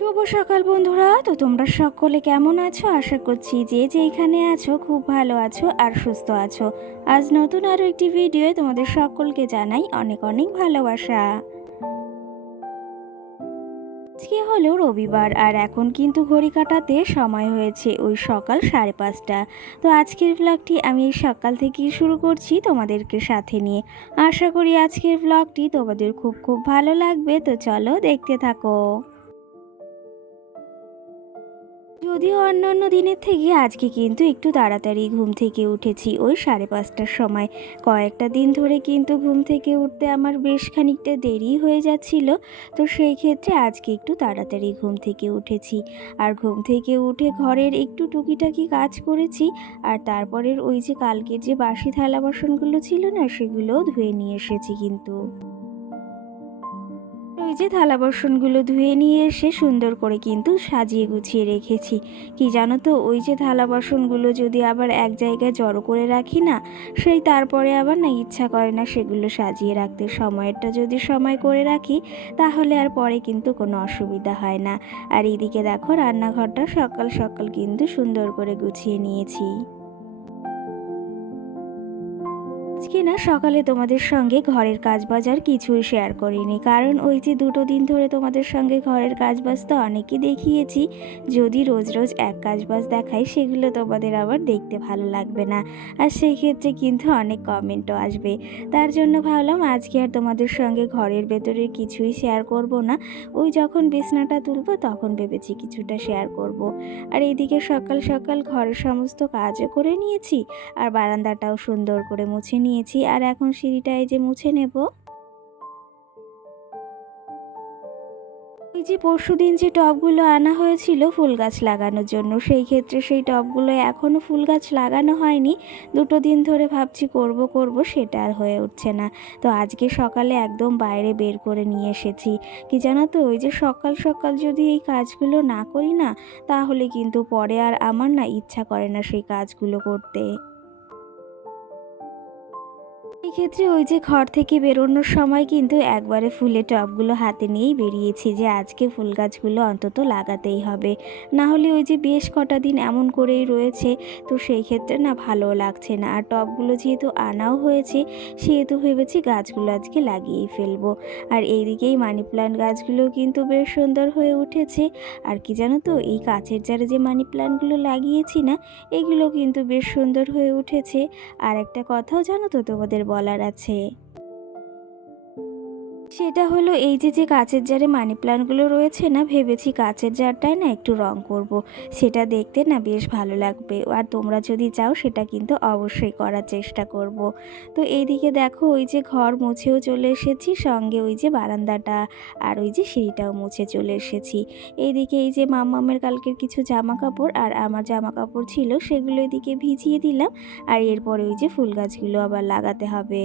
শুভ সকাল বন্ধুরা। তো তোমরা সকলে কেমন আছো? আশা করছি যে যেখানে আছো খুব ভালো আছো আর সুস্থ আছো। আজ নতুন আরও একটি ভিডিও তোমাদের সকলকে জানাই অনেক অনেক ভালোবাসা। আজকে হলো রবিবার আর এখন কিন্তু ঘড়ি কাটাতে সময় হয়েছে ওই সকাল 5:30। তো আজকের ব্লগটি আমি সকাল থেকেই শুরু করছি তোমাদেরকে সাথে নিয়ে। আশা করি আজকের ব্লগটি তোমাদের খুব খুব ভালো লাগবে। তো চলো দেখতে থাকো। যদিও অন্যান্য দিনের থেকে আজকে কিন্তু একটু তাড়াতাড়ি ঘুম থেকে উঠেছি ওই 5:30টার সময়। কয়েকটা দিন ধরে কিন্তু ঘুম থেকে উঠতে আমার বেশ খানিকটা দেরি হয়ে যাচ্ছিল। তো সেই ক্ষেত্রে আজকে একটু তাড়াতাড়ি ঘুম থেকে উঠেছি। আর ঘুম থেকে উঠে ঘরের একটু টুকিটাকি কাজ করেছি। আর তারপরের ওই যে কালকের যে বাসি থালা বাসনগুলো ছিল না, সেগুলোও ধুয়ে নিয়ে এসেছি কিন্তু। ওই যে থালা বাসনগুলো ধুয়ে নিয়ে এসে সুন্দর করে কিন্তু সাজিয়ে গুছিয়ে রেখেছি। কি জানো তো, ওই যে থালা বাসনগুলো যদি আবার এক জায়গায় জড়ো করে রাখি না, সেই তারপরে আবার না ইচ্ছা করে না সেগুলো সাজিয়ে রাখতে। সময়েরটা যদি সময় করে রাখি তাহলে আর পরে কিন্তু কোনো অসুবিধা হয় না। আর এদিকে দেখো, রান্নাঘরটা সকাল সকাল কিন্তু সুন্দর করে গুছিয়ে নিয়েছি। আজকে না সকালে তোমাদের সঙ্গে ঘরের কাজবাজ আর কিছুই শেয়ার করিনি, কারণ ওই যে 2 দিন ধরে তোমাদের সঙ্গে ঘরের কাজবাজ তো অনেকই দেখিয়েছি। যদি রোজ রোজ এক কাজবাজ দেখাই সেগুলো তোমাদের আবার দেখতে ভালো লাগবে না, আর সেই ক্ষেত্রে কিন্তু অনেক কমেন্টও আসবে। তার জন্য ভাবলাম আজকে আর তোমাদের সঙ্গে ঘরের ভেতরের কিছুই শেয়ার করব না। ওই যখন বিছনাটা তুলবো তখন ভেবেছি কিছুটা শেয়ার করব। আর এইদিকে সকাল সকাল ঘরের সমস্ত কাজও করে নিয়েছি, আর বারান্দাটাও সুন্দর করে মুছে নিয়েছি। আর এখন সিঁড়িটা এই যে মুছে নেব। এই যে পরশুদিন যে টবগুলো আনা হয়েছিল ফুল গাছ লাগানোর জন্য, সেই ক্ষেত্রে সেই টবগুলো এখনও ফুল গাছ লাগানো হয়নি। 2 দিন ধরে ভাবছি করব করব, সেটা আর হয়ে উঠছে না। তো আজকে সকালে একদম বাইরে বের করে নিয়ে এসেছি। কি জানো তো, ওই যে সকাল সকাল যদি এই কাজগুলো না করি না, তাহলে কিন্তু পরে আর আমার না ইচ্ছা করে না সেই কাজগুলো করতে। এই ক্ষেত্রে ওই যে ঘর থেকে বেরোনোর সময় কিন্তু একবারে ফুলের টবগুলো হাতে নিয়েই বেরিয়েছি যে আজকে ফুল গাছগুলো অন্তত লাগাতেই হবে। না হলে ওই যে বেশ কটা দিন এমন করেই রয়েছে, তো সেই ক্ষেত্রে না ভালোও লাগছে না। আর টবগুলো যেহেতু আনাও হয়েছে, সেহেতু ভেবেছি গাছগুলো আজকে লাগিয়েই ফেলবো। আর এইদিকেই মানি প্ল্যান্ট গাছগুলো কিন্তু বেশ সুন্দর হয়ে উঠেছে। আর কি জানো তো, এই কাচের জারে যে মানি প্ল্যান্টগুলো লাগিয়েছি না, এগুলো কিন্তু বেশ সুন্দর হয়ে উঠেছে। আর একটা কথাও জানো তো তোমাদের বলার আছে। সেটা হলো এই যে যে কাচের জারে মানি প্ল্যান্টগুলো রয়েছে না, ভেবেছি কাচের জারটায় না একটু রং করব। সেটা দেখতে না বেশ ভালো লাগবে। আর তোমরা যদি চাও সেটা কিন্তু অবশ্যই করার চেষ্টা করব। তো এইদিকে দেখো, ওই যে ঘর মুছেও চলে এসেছি, সঙ্গে ওই যে বারান্দাটা আর ওই যে সিঁড়িটাও মুছে চলে এসেছি। এইদিকে এই যে মাম্মামের কালকের কিছু জামা কাপড় আর আমার জামা কাপড় ছিল, সেগুলো এদিকে ভিজিয়ে দিলাম। আর এরপরে ওই যে ফুল গাছগুলো আবার লাগাতে হবে।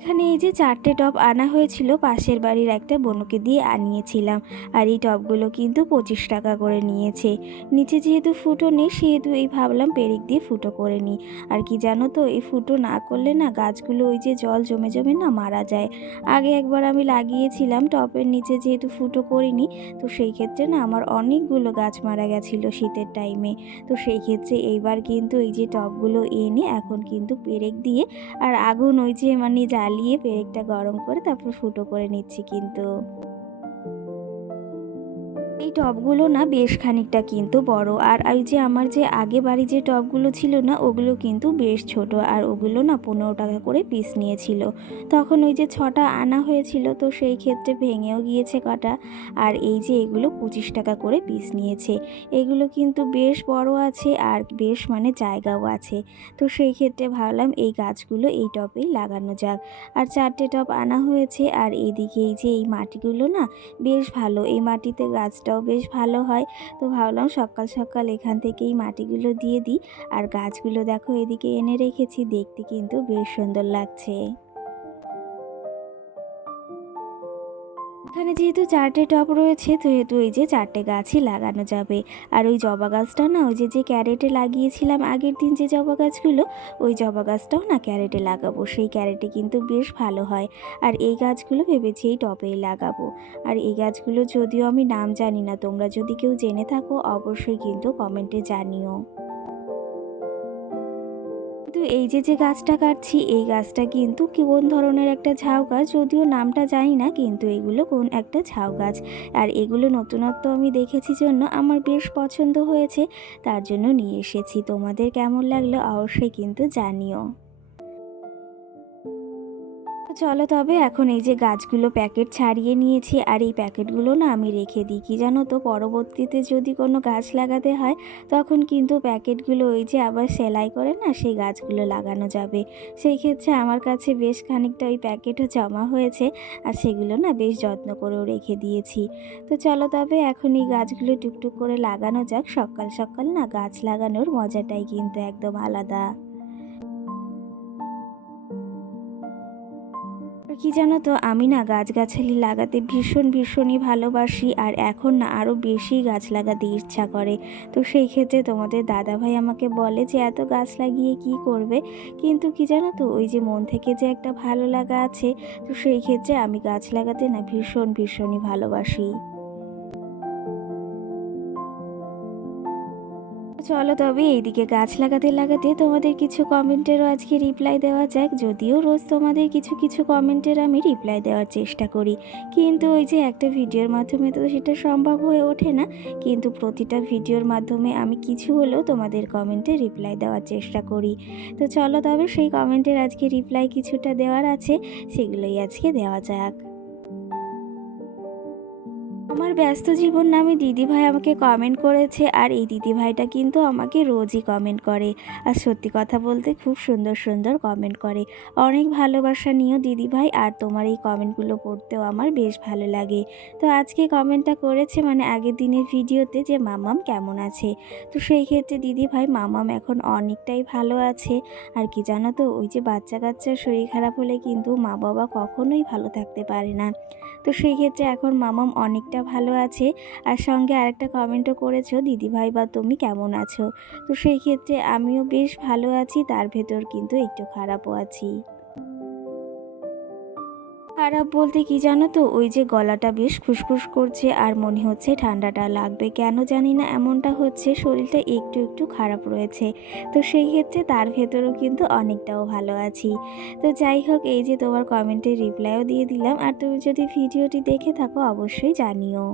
এখানে এই যে 4টে টব আনা হয়েছিল, পাশের বাড়ির একটা বোনকে দিয়ে আনিয়েছিলাম। আর এই টবগুলো কিন্তু 25 টাকা করে নিয়েছে। নিচে যেহেতু ফুটো নেই, সেহেতু এই ভাবলাম পেরেক দিয়ে ফুটো করে নিই। আর কি জানো তো, এই ফুটো না করলে না গাছগুলো ওই যে জল জমে জমে না মারা যায়। আগে একবার আমি লাগিয়েছিলাম, টবের নিচে যেহেতু ফুটো করিনি, তো সেই ক্ষেত্রে না আমার অনেকগুলো গাছ মারা গেছিলো শীতের টাইমে। তো সেই ক্ষেত্রে এইবার কিন্তু এই যে টবগুলো এনে এখন কিন্তু পেরেক দিয়ে আর আগুন ওই যে মানে জ্বালিয়ে পেরেকটা গরম করে তারপর ফুটো করে নিচ্ছি কিন্তু। এই টবগুলো না বেশ খানিকটা কিন্তু বড়। আর ওই যে আমার যে আগে বাড়ি যে টবগুলো ছিল না, ওগুলো কিন্তু বেশ ছোট। আর ওগুলো না 15 টাকা করে পিস নিয়েছিল। তখন ওই যে 6টা আনা হয়েছিল, তো সেই ক্ষেত্রে ভেঙেও গিয়েছে কটা। আর এই যে এগুলো 25 টাকা করে পিস নিয়েছে। এগুলো কিন্তু বেশ বড় আছে আর বেশ মানে জায়গাও আছে। তো সেই ক্ষেত্রে ভাবলাম এই গাছগুলো এই টবেই লাগানো যাক। আর 4টে টব আনা হয়েছে। আর এদিকে এই যে এই মাটিগুলো না বেশ ভালো, এই মাটিতে গাছটাও বেশ ভালো হয়। তো ভাবলাম সকাল সকাল এখান থেকেই মাটিগুলো দিয়ে দিই। আর গাছগুলো দেখো এদিকে এনে রেখেছি, দেখতে কিন্তু বেশ সুন্দর লাগছে। এখানে যেহেতু 4টে টব রয়েছে সেহেতু এই যে 4টে গাছই লাগানো যাবে। আর ওই জবা গাছটা না ওই যে ক্যারেটে লাগিয়েছিলাম আগের দিন যে জবা গাছগুলো, ওই জবা গাছটাও না ক্যারেটে লাগাবো। সেই ক্যারেটে কিন্তু বেশ ভালো হয়। আর এই গাছগুলো ভেবেছি এই টবেই লাগাবো। আর এই গাছগুলো যদিও আমি নাম জানি না, তোমরা যদি কেউ জেনে থাকো অবশ্যই কিন্তু কমেন্টে জানিও। কিন্তু এই যে গাছটা কাটছি, এই গাছটা কিন্তু কোন ধরনের একটা ঝাউ গাছ, যদিও নামটা জানি না, কিন্তু এগুলো কোন একটা ঝাউ গাছ। আর এগুলো নতুনত্ব আমি দেখেছি জন্য আমার বেশ পছন্দ হয়েছে, তার জন্য নিয়ে এসেছি। তোমাদের কেমন লাগলো অবশ্যই কিন্তু জানিও। চলো তবে এখন এই যে গাছগুলো প্যাকেট ছাড়িয়ে নিয়েছি, আর এই প্যাকেটগুলো না আমি রেখে দিই। কি জানো তো, পরবর্তীতে যদি কোনো গাছ লাগাতে হয় তখন কিন্তু প্যাকেটগুলো ওই যে আবার সেলাই করে না সেই গাছগুলো লাগানো যাবে। সেই ক্ষেত্রে আমার কাছে বেশ খানিকটা ওই প্যাকেটও জমা হয়েছে, আর সেগুলো না বেশ যত্ন করেও রেখে দিয়েছি। তো চলো তবে এখন এই গাছগুলো টুকটুক করে লাগানো যাক। সকাল সকাল না গাছ লাগানোর মজাটাই কিন্তু একদম আলাদা। আর কি জানো তো, আমি না গাছগাছালি লাগাতে ভীষণই ভালোবাসি, আর এখন না আরও বেশি গাছ লাগাতে ইচ্ছা করে। তো সেই ক্ষেত্রে তোমাদের দাদাভাই আমাকে বলে যে এত গাছ লাগিয়ে কি করবে, কিন্তু কি জানো তো, ওই যে মন থেকে যে একটা ভালো লাগা আছে, তো সেই ক্ষেত্রে আমি গাছ লাগাতে না ভীষণই ভালোবাসি। চলো তবে এইদিকে গাছ লাগাতে লাগাতে তোমাদের কিছু কমেন্টেরও আজকে রিপ্লাই দেওয়া যাক। যদিও রোজ তোমাদের কিছু কিছু কমেন্টের আমি রিপ্লাই দেওয়ার চেষ্টা করি, কিন্তু ওই যে একটা ভিডিওর মাধ্যমে তো সেটা সম্ভব হয়ে ওঠে না। কিন্তু প্রতিটা ভিডিওর মাধ্যমে আমি কিছু হলেও তোমাদের কমেন্টে রিপ্লাই দেওয়ার চেষ্টা করি। তো চলো তবে সেই কমেন্টের আজকে রিপ্লাই কিছুটা দেওয়ার আছে, সেগুলোই আজকে দেওয়া যাক। আমার ব্যস্ত জীবন নামে দিদিভাই আমাকে কমেন্ট করেছে, আর এই দিদিভাইটা কিন্তু আমাকে রোজই কমেন্ট করে। আর সত্যি কথা বলতে খুব সুন্দর কমেন্ট করে। অনেক ভালোবাসা নিও দিদিভাই, আর তোমার এই কমেন্টগুলো পড়তেও আমার বেশ ভালো লাগে। তো আজকে কমেন্টটা করেছে মানে আগের দিনের ভিডিওতে, যে মামাম কেমন আছে। তো সেই ক্ষেত্রে দিদিভাই মামাম এখন অনেকটাই ভালো আছে। আর কি জানো তো, ওই যে বাচ্চা কাচ্চার শরীর খারাপ হলে কিন্তু মা বাবা কখনোই ভালো থাকতে পারে না। তো সেই ক্ষেত্রে এখন মামাম অনেকটা ভালো আছে। আর সঙ্গে আরেকটা কমেন্টও করেছো, দিদিভাই বা তুমি কেমন আছো। তো সেই ক্ষেত্রে আমিও বেশ ভালো আছি, তার ভেতর কিন্তু একটু খারাপও আছি। খারাপ বলতে কি জানো তো, ওই যে গলাটা বেশ খুসখুস করছে, আর মনে হচ্ছে ঠান্ডাটা লাগবে, কেন জানি না এমনটা হচ্ছে, শরীরটা একটু খারাপ রয়েছে। তো সেই ক্ষেত্রে তার ভেতরেও কিন্তু অনেকটাও ভালো আছি। তো যাই হোক, এই যে তোমার কমেন্টের রিপ্লাইও দিয়ে দিলাম, আর তুমি যদি ভিডিওটি দেখে থাকো অবশ্যই জানিও।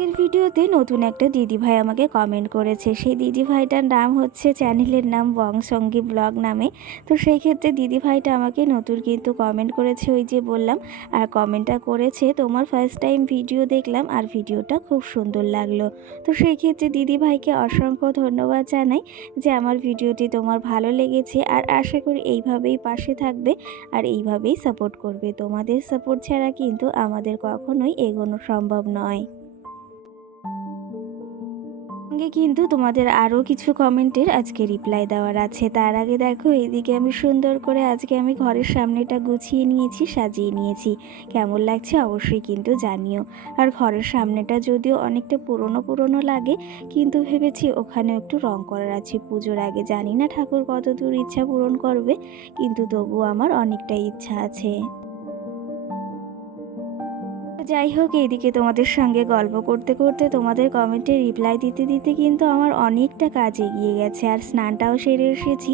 আজকের ভিডিওতে নতুন একটা দিদিভাই আমাকে কমেন্ট করেছে। সেই দিদিভাইটার নাম হচ্ছে, চ্যানেলের নাম বংসঙ্গী ব্লগ নামে। তো সেই ক্ষেত্রে দিদিভাইটা আমাকে নতুন কিন্তু কমেন্ট করেছে, ওই যে বললাম। আর কমেন্টটা করেছে, তোমার ফার্স্ট টাইম ভিডিও দেখলাম আর ভিডিওটা খুব সুন্দর লাগলো। তো সেই ক্ষেত্রে দিদিভাইকে অসংখ্য ধন্যবাদ জানাই যে আমার ভিডিওটি তোমার ভালো লেগেছে, আর আশা করি এইভাবেই পাশে থাকবে আর এইভাবেই সাপোর্ট করবে। তোমাদের সাপোর্ট ছাড়া কিন্তু আমাদের কখনোই এগোনো সম্ভব নয়। সঙ্গে কিন্তু তোমাদের আরও কিছু কমেন্টের আজকে রিপ্লাই দেওয়ার আছে। তার আগে দেখো, এদিকে আমি সুন্দর করে আজকে আমি ঘরের সামনেটা গুছিয়ে নিয়েছি, সাজিয়ে নিয়েছি। কেমন লাগছে অবশ্যই কিন্তু জানিও। আর ঘরের সামনেটা যদিও অনেকটা পুরনো লাগে, কিন্তু ভেবেছি ওখানেও একটু রং করার আছে পুজোর আগে। জানি না ঠাকুর কতদূর ইচ্ছা পূরণ করবে, কিন্তু তবুও আমার অনেকটাই ইচ্ছা আছে। যাই হোক, এইদিকে তোমাদের সঙ্গে গল্প করতে করতে তোমাদের কমেন্টে রিপ্লাই দিতে দিতে কিন্তু আমার অনেকটা কাজ এগিয়ে গেছে, আর স্নানটাও সেরে এসেছি।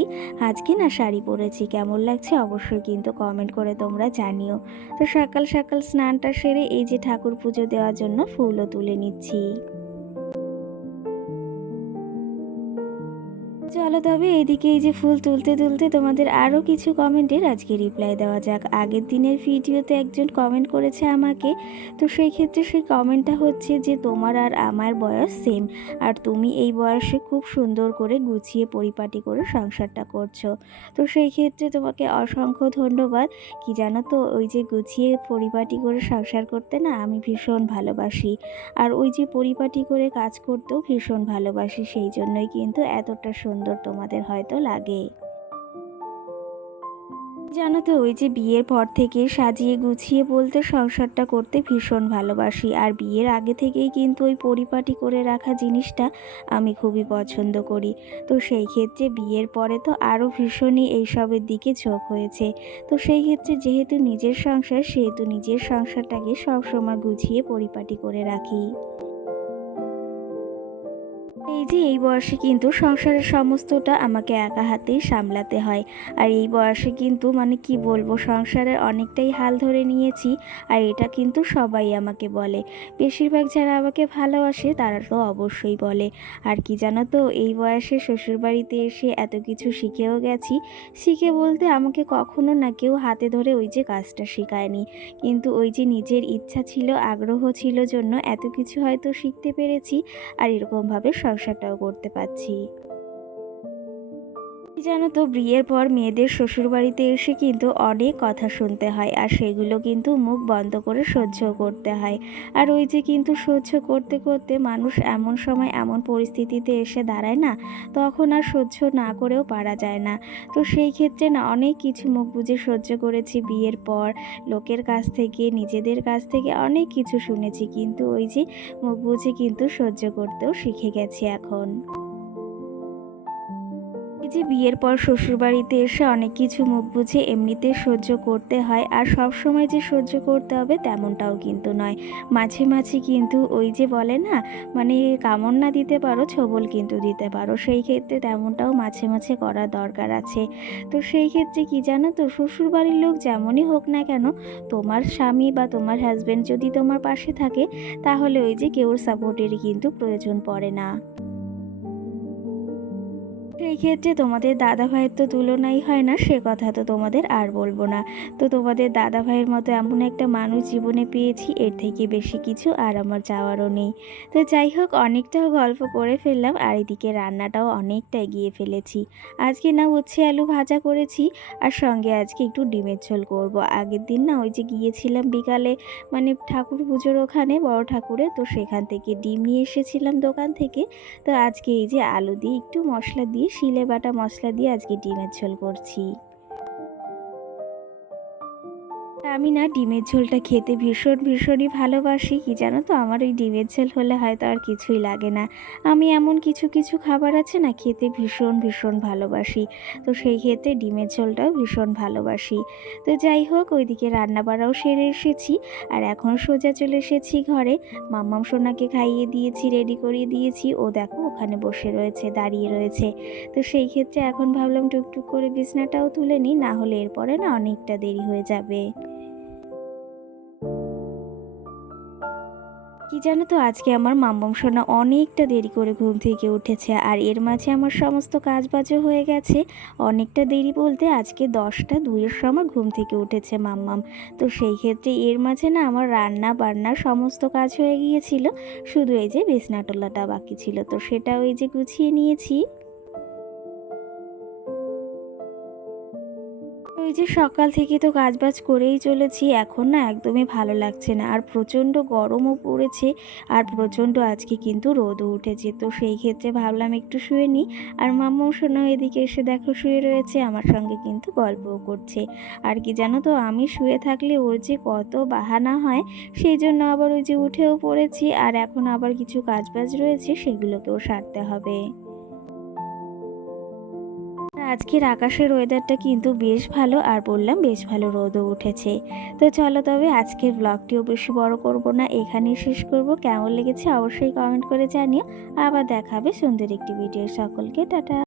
আজকে না শাড়ি পরেছি, কেমন লাগছে অবশ্যই কিন্তু কমেন্ট করে তোমরা জানিও। তো সকাল সকাল স্নানটা সেরে এই যে ঠাকুর পুজো দেওয়ার জন্য ফুলও তুলে নিচ্ছি। চলো তবে এদিকে এই যে ফুল তুলতে তুলতে তোমাদের আরও কিছু কমেন্টের আজকে রিপ্লাই দেওয়া যাক। আগের দিনের ভিডিওতে একজন কমেন্ট করেছে আমাকে। তো সেই ক্ষেত্রে সেই কমেন্টটা হচ্ছে যে তোমার আর আমার বয়স সেম, আর তুমি এই বয়সে খুব সুন্দর করে গুছিয়ে পরিপাটি করে সংসারটা করছো। তো সেই ক্ষেত্রে তোমাকে অসংখ্য ধন্যবাদ। কি জানো তো, ওই যে গুছিয়ে পরিপাটি করে সংসার করতে না আমি ভীষণ ভালোবাসি, আর ওই যে পরিপাটি করে কাজ করতেও ভীষণ ভালোবাসি, সেই জন্যই কিন্তু এতটা সুন্দর তোমাদের হয়তো লাগে। জানো তো ওই যে বিয়ের পর থেকে সাজিয়ে গুছিয়ে বলতে সংসারটা করতে ভীষণ ভালোবাসি, আর বিয়ের আগে থেকেই কিন্তু ওই পরিপাটি করে রাখা জিনিসটা আমি খুবই পছন্দ করি। তো সেই ক্ষেত্রে বিয়ের পরে তো আরও ভীষণই এইসবের দিকে ঝোঁক হয়েছে। তো সেই ক্ষেত্রে যেহেতু নিজের সংসার, সেহেতু নিজের সংসারটাকে সবসময় গুছিয়ে পরিপাটি করে রাখি। এই যে এই বয়সে কিন্তু সংসারের সমস্তটা আমাকে একা হাতেই সামলাতে হয়। আর এই বয়সে কিন্তু মানে কি বলবো, সংসারের অনেকটাই হাল ধরে নিয়েছি। আর এটা কিন্তু সবাই আমাকে বলে, বেশিরভাগ যারা আমাকে ভালোবাসে তারা তো অবশ্যই বলে। আর কি জানো তো, এই বয়সে শ্বশুরবাড়িতে এসে এত কিছু শিখেও গেছি। শিখে বলতে আমাকে কখনো না কেউ হাতে ধরে ওই যে কাজটা শেখায়নি, কিন্তু ওই যে নিজের ইচ্ছা ছিল, আগ্রহ ছিল জন্য এত কিছু হয়তো শিখতে পেরেছি। আর এরকমভাবে সংসারটাও করতে পারছি। জানো তো, বিয়ের পর মেয়েদের শ্বশুরবাড়িতে এসে কিন্তু অনেক কথা শুনতে হয়, আর সেগুলো কিন্তু মুখ বন্ধ করে সহ্য করতে হয়। আর ওই যে কিন্তু সহ্য করতে করতে মানুষ এমন সময় এমন পরিস্থিতিতে এসে দাঁড়ায় না, তখন আর সহ্য না করেও পারা যায় না। তো সেই ক্ষেত্রে না অনেক কিছু মুখ বুজে সহ্য করেছি বিয়ের পর। লোকের কাছ থেকে, নিজেদের কাছ থেকে অনেক কিছু শুনেছি, কিন্তু ওই যে মুখ বুজে কিন্তু সহ্য করতেও শিখে গেছি এখন। এই যে বিয়ের পর শ্বশুরবাড়িতে এসে অনেক কিছু মুখ বুঝে এমনিতে সহ্য করতে হয়, আর সব সময় যে সহ্য করতে হবে তেমনটাও কিন্তু নয়। মাঝে মাঝে কিন্তু ওই যে বলে না, মানে কামড় না দিতে পারো ছোবল কিন্তু দিতে পারো, সেই ক্ষেত্রে তেমনটাও মাঝে মাঝে করার দরকার আছে। তো সেই ক্ষেত্রে কি জানো তো, শ্বশুরবাড়ির লোক যেমনই হোক না কেন, তোমার স্বামী বা তোমার হাজব্যান্ড যদি তোমার পাশে থাকে, তাহলে ওই যে কেউর সাপোর্টেরই কিন্তু প্রয়োজন পড়ে না। সেই ক্ষেত্রে তোমাদের দাদা ভাইয়ের তো তুলনাই হয় না, সে কথা তো তোমাদের আর বলবো না। তো তোমাদের দাদা ভাইয়ের মতো এমন একটা মানুষ জীবনে পেয়েছি, এর থেকে বেশি কিছু আর আমার চাওয়ারও নেই। তো যাই হোক, অনেকটাও গল্প করে ফেললাম, আর এদিকে রান্নাটাও অনেকটা এগিয়ে ফেলেছি। আজকে না উচ্ছে আলু ভাজা করেছি, আর সঙ্গে আজকে একটু ডিমের ঝোল করব। আগের দিন না ওই যে গিয়েছিলাম বিকালে, মানে ঠাকুর পুজোর ওখানে, বড় ঠাকুরে, তো সেখান থেকে ডিম নিয়ে এসেছিলাম দোকান থেকে। তো আজকে এই যে আলু দিয়ে একটু মশলা দিয়ে, শিলে বাটা মশলা দিয়ে আজকে ডিমের ঝোল করছি। আমি না ডিমের ঝোলটা খেতে ভীষণই ভালোবাসি। কি জানো তো, আমার ওই ডিমের ঝোল হলে হয়তো আর কিছুই লাগে না। আমি এমন কিছু কিছু খাবার আছে না, খেতে ভীষণ ভালোবাসি। তো সেই ক্ষেত্রে ডিমের ঝোলটাও ভীষণ ভালোবাসি। তো যাই হোক, ওইদিকে রান্নাবাড়াও সেরে এসেছি, আর এখন সোজা চলে এসেছি ঘরে। মাম্মাম সোনাকে খাইয়ে দিয়েছি, রেডি করিয়ে দিয়েছি, ও দেখো ওখানে বসে রয়েছে, দাঁড়িয়ে রয়েছে। তো সেই ক্ষেত্রে এখন ভাবলাম টুকটুক করে বিছনাটাও তুলে নিই, না হলে এরপরে না অনেকটা দেরি হয়ে যাবে। কি জানো তো, আজকে আমার মাম্মাম সোনা অনেকটা দেরি করে ঘুম থেকে উঠেছে, আর এর মাঝে আমার সমস্ত কাজ বাজও হয়ে গেছে। অনেকটা দেরি বলতে আজকে 10টা 2-এর সময় ঘুম থেকে উঠেছে মাম্মাম। তো সেই ক্ষেত্রে এর মাঝে না আমার রান্না বান্না সমস্ত কাজ হয়ে গিয়েছিল, শুধু এই যে বিছনা টোলাটা বাকি ছিল, তো সেটা ওই যে গুছিয়ে নিয়েছি। ওই যে সকাল থেকে তো কাজবাজ করেই চলেছি, এখন না একদমই ভালো লাগছে না, আর প্রচণ্ড গরমও পড়েছে, আর প্রচণ্ড আজকে কিন্তু রোদও উঠেছে। তো সেই ক্ষেত্রে ভাবলাম একটু শুয়ে নিই। আর মাম্মাও শোনা এদিকে এসে দেখো শুয়ে রয়েছে, আমার সঙ্গে কিন্তু গল্পও করছে। আর কি জানো তো, আমি শুয়ে থাকলে ওর যে কত বাহানা হয়, সেই জন্য আবার ওই যে উঠেও পড়েছি, আর এখন আবার কিছু কাজবাজ রয়েছে, সেগুলোকেও সারতে হবে। আজকের আকাশের ওয়েদারটা কিন্তু বেশ ভালো, আর বললাম বেশ ভালো রোদও উঠেছে। তো চলো তবে আজকের ব্লগটিও বেশি বড় করব না, এখানেই শেষ করব। কেমন লেগেছে অবশ্যই কমেন্ট করে জানিও। আবার দেখা হবে সুন্দর একটি ভিডিও। সকলকে টাটা।